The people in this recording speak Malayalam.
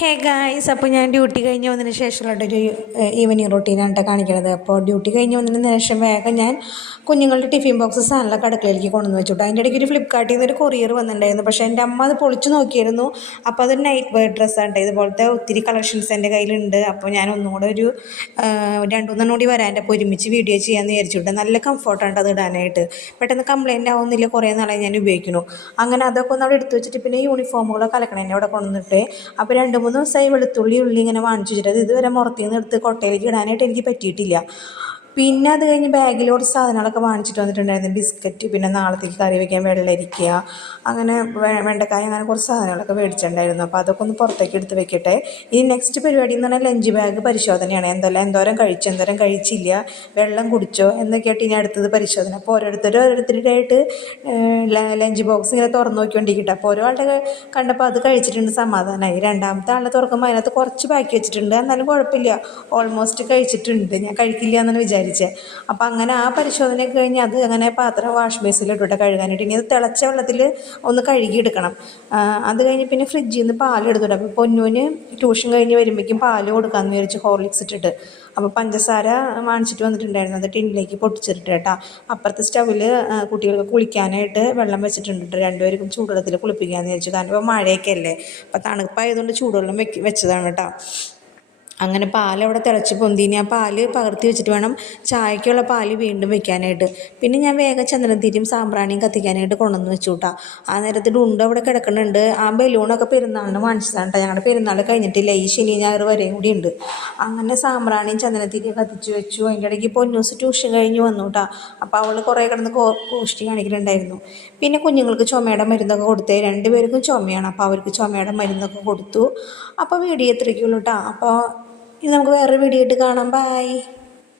ഹേ ഗായ്സ്, അപ്പോൾ ഞാൻ ഡ്യൂട്ടി കഴിഞ്ഞ് വന്നതിന് ശേഷമുള്ളൊരു ഈവനിങ് റൊട്ടീനാണ് കേട്ടോ കാണിക്കണത്. അപ്പോൾ ഡ്യൂട്ടി കഴിഞ്ഞ് വന്നതിന് ശേഷം വേഗം ഞാൻ കുഞ്ഞുങ്ങളുടെ ടിഫിൻ ബോക്സ് സാധനങ്ങളൊക്കെ അടുക്കളയിലേക്ക് കൊണ്ടുവന്ന് വെച്ചിട്ടു. അതിൻ്റെ ഇടയ്ക്ക് ഒരു ഫ്ലിപ്കാർട്ടിൽ നിന്ന് ഒരു കൊറിയർ വന്നിട്ടുണ്ടായിരുന്നു. പക്ഷേ എൻ്റെ അമ്മ അത് പൊളിച്ച് നോക്കിയിരുന്നു. അപ്പോൾ അതൊരു നൈറ്റ് വെയർ ഡ്രസ്സാണ്. ഇതുപോലത്തെ ഒത്തിരി കളക്ഷൻസ് എൻ്റെ കയ്യിലുണ്ട്. അപ്പോൾ ഞാൻ ഒന്നും കൂടെ ഒരു 2-3 കൂടി വരാൻ്റെ അപ്പോൾ ഒരുമിച്ച് വീഡിയോ ചെയ്യാമെന്ന് വിചാരിച്ചിട്ട്. നല്ല കംഫർട്ടാണ് അത് ഇടാനായിട്ട്. പെട്ടെന്ന് കംപ്ലയിൻ്റ് ആവുന്നില്ല. കുറേ നാളായി ഞാൻ ഉപയോഗിക്കുന്നു. അങ്ങനെ അതൊക്കെ ഒന്ന് അവിടെ എടുത്ത് വെച്ചിട്ട് പിന്നെ യൂണിഫോമുകളൊക്കെ അലക്കണേൻ്റെ അവിടെ കൊണ്ടുവന്നിട്ട് അപ്പോൾ 2-3 ദിവസമായി വെളുത്തുള്ളി ഇങ്ങനെ വാങ്ങിച്ചു വെച്ചിട്ട് അത് ഇതുവരെ മുറത്തിൽ നിന്ന് എടുത്ത് കൊട്ടയിലേക്ക് ഇടാനായിട്ട് എനിക്ക് പറ്റിയിട്ടില്ല. പിന്നെ അത് കഴിഞ്ഞ് ബാഗിൽ കുറച്ച് സാധനങ്ങളൊക്കെ വാങ്ങിച്ചിട്ട് വന്നിട്ടുണ്ടായിരുന്നു. ബിസ്ക്കറ്റ്, പിന്നെ നാളത്തേക്ക് കറി വയ്ക്കാൻ വെള്ളരിക്ക, അങ്ങനെ വെണ്ടക്കായ, അങ്ങനെ കുറച്ച് സാധനങ്ങളൊക്കെ മേടിച്ചിട്ടുണ്ടായിരുന്നു. അപ്പോൾ അതൊക്കെ ഒന്ന് പുറത്തേക്ക് എടുത്ത് വെക്കട്ടെ. ഈ നെക്സ്റ്റ് പരിപാടി എന്ന് പറഞ്ഞാൽ ലഞ്ച് ബാഗ് പരിശോധനയാണ്. എന്തോരം കഴിച്ചു, എന്തോരം കഴിച്ചില്ല, വെള്ളം കുടിച്ചോ എന്നൊക്കെയായിട്ട് ഇനി അടുത്തത് പരിശോധന. അപ്പോൾ ഓരോരുത്തരായിട്ട് ലഞ്ച് ബോക്സ് ഇങ്ങനെ തുറന്ന് നോക്കിക്കൊണ്ടിരിക്കട്ടെ. അപ്പോൾ ഒരാളുടെ കണ്ടപ്പോൾ അത് കഴിച്ചിട്ടുണ്ട്, സമാധാനമായി. രണ്ടാമത്തെ ആളെ തുറക്കുമ്പോൾ അതിനകത്ത് കുറച്ച് ബാക്കി വെച്ചിട്ടുണ്ട്. എന്നാലും കുഴപ്പമില്ല, ഓൾമോസ്റ്റ് കഴിച്ചിട്ടുണ്ട്. ഞാൻ കഴിക്കില്ല എന്നാണ് വിചാരിച്ചത്. അപ്പം അങ്ങനെ ആ പരിശോധനയൊക്കെ കഴിഞ്ഞ് അത് അങ്ങനെ പാത്രം വാഷ് ബേസിലിട്ടിട്ട് കഴുകാനായിട്ട് ഇനി അത് തിളച്ച വെള്ളത്തിൽ ഒന്ന് കഴുകിയെടുക്കണം. അത് കഴിഞ്ഞ് പിന്നെ ഫ്രിഡ്ജിൽ നിന്ന് പാലെടുത്തിട്ട് അപ്പോൾ പൊന്നൂന് ട്യൂഷൻ കഴിഞ്ഞ് വരുമ്പോഴേക്കും പാല് കൊടുക്കാമെന്ന് വിചാരിച്ച് ഹോർലിക്സ് ഇട്ടിട്ട്. അപ്പോൾ പഞ്ചസാര വാങ്ങിച്ചിട്ട് വന്നിട്ടുണ്ടായിരുന്നു. അത് ടിന്നിലേക്ക് പൊട്ടിച്ചിട്ട് കേട്ടോ. അപ്പുറത്തെ സ്റ്റൗവിൽ കുട്ടികൾക്ക് കുളിക്കാനായിട്ട് വെള്ളം വെച്ചിട്ടുണ്ട്. രണ്ടുപേർക്കും ചൂടുവെള്ളത്തിൽ കുളിപ്പിക്കാമെന്ന് വിചാരിച്ചു. കാരണം ഇപ്പോൾ മഴയൊക്കെ അല്ലേ, അപ്പോൾ തണുപ്പായതുകൊണ്ട് ചൂടുവെള്ളം വെച്ചതാണ് കേട്ടോ. അങ്ങനെ പാലവിടെ തിളച്ച് പൊന്തിനി ആ പാല് പകർത്തി വെച്ചിട്ട് വേണം ചായക്കുള്ള പാല് വീണ്ടും വെക്കാനായിട്ട്. പിന്നെ ഞാൻ വേഗം ചന്ദനത്തിരിയും സാമ്പ്രാണിയും കത്തിക്കാനായിട്ട് കൊണ്ടുവന്ന് വെച്ചു കേട്ടോ. ആ നേരത്തിൽ ഉണ്ട അവിടെ കിടക്കുന്നുണ്ട്. ആ ബലൂണൊക്കെ പെരുന്നാളിന് വാങ്ങിച്ചതാണ് കേട്ടോ. ഞങ്ങളുടെ പെരുന്നാൾ കഴിഞ്ഞിട്ടില്ല, ഈ ശനി ഞായർ വരെയും കൂടി ഉണ്ട്. അങ്ങനെ സാമ്പ്രാണിയും ചന്ദനത്തിരിയും കത്തിച്ച് വെച്ചു. അതിൻ്റെ ഇടയ്ക്ക് പൊന്നൂസ് ട്യൂഷൻ കഴിഞ്ഞ് വന്നു കേട്ടോ. അപ്പോൾ അവൾ കുറേ കിടന്ന് കോഷ്ടി കാണിക്കുന്നുണ്ടായിരുന്നു. പിന്നെ കുഞ്ഞുങ്ങൾക്ക് ചുമയുടെ മരുന്നൊക്കെ കൊടുത്തേ. 2 പേർക്കും ചുമയാണ്. അപ്പോൾ അവർക്ക് ചുമയുടെ മരുന്നൊക്കെ കൊടുത്തു. അപ്പോൾ വീഡിയോ എത്രയ്ക്കുള്ളൂ കേട്ടോ. അപ്പോൾ ഇത് നമുക്ക് വേറൊരു വീഡിയോ ആയിട്ട് കാണാം. ബൈ.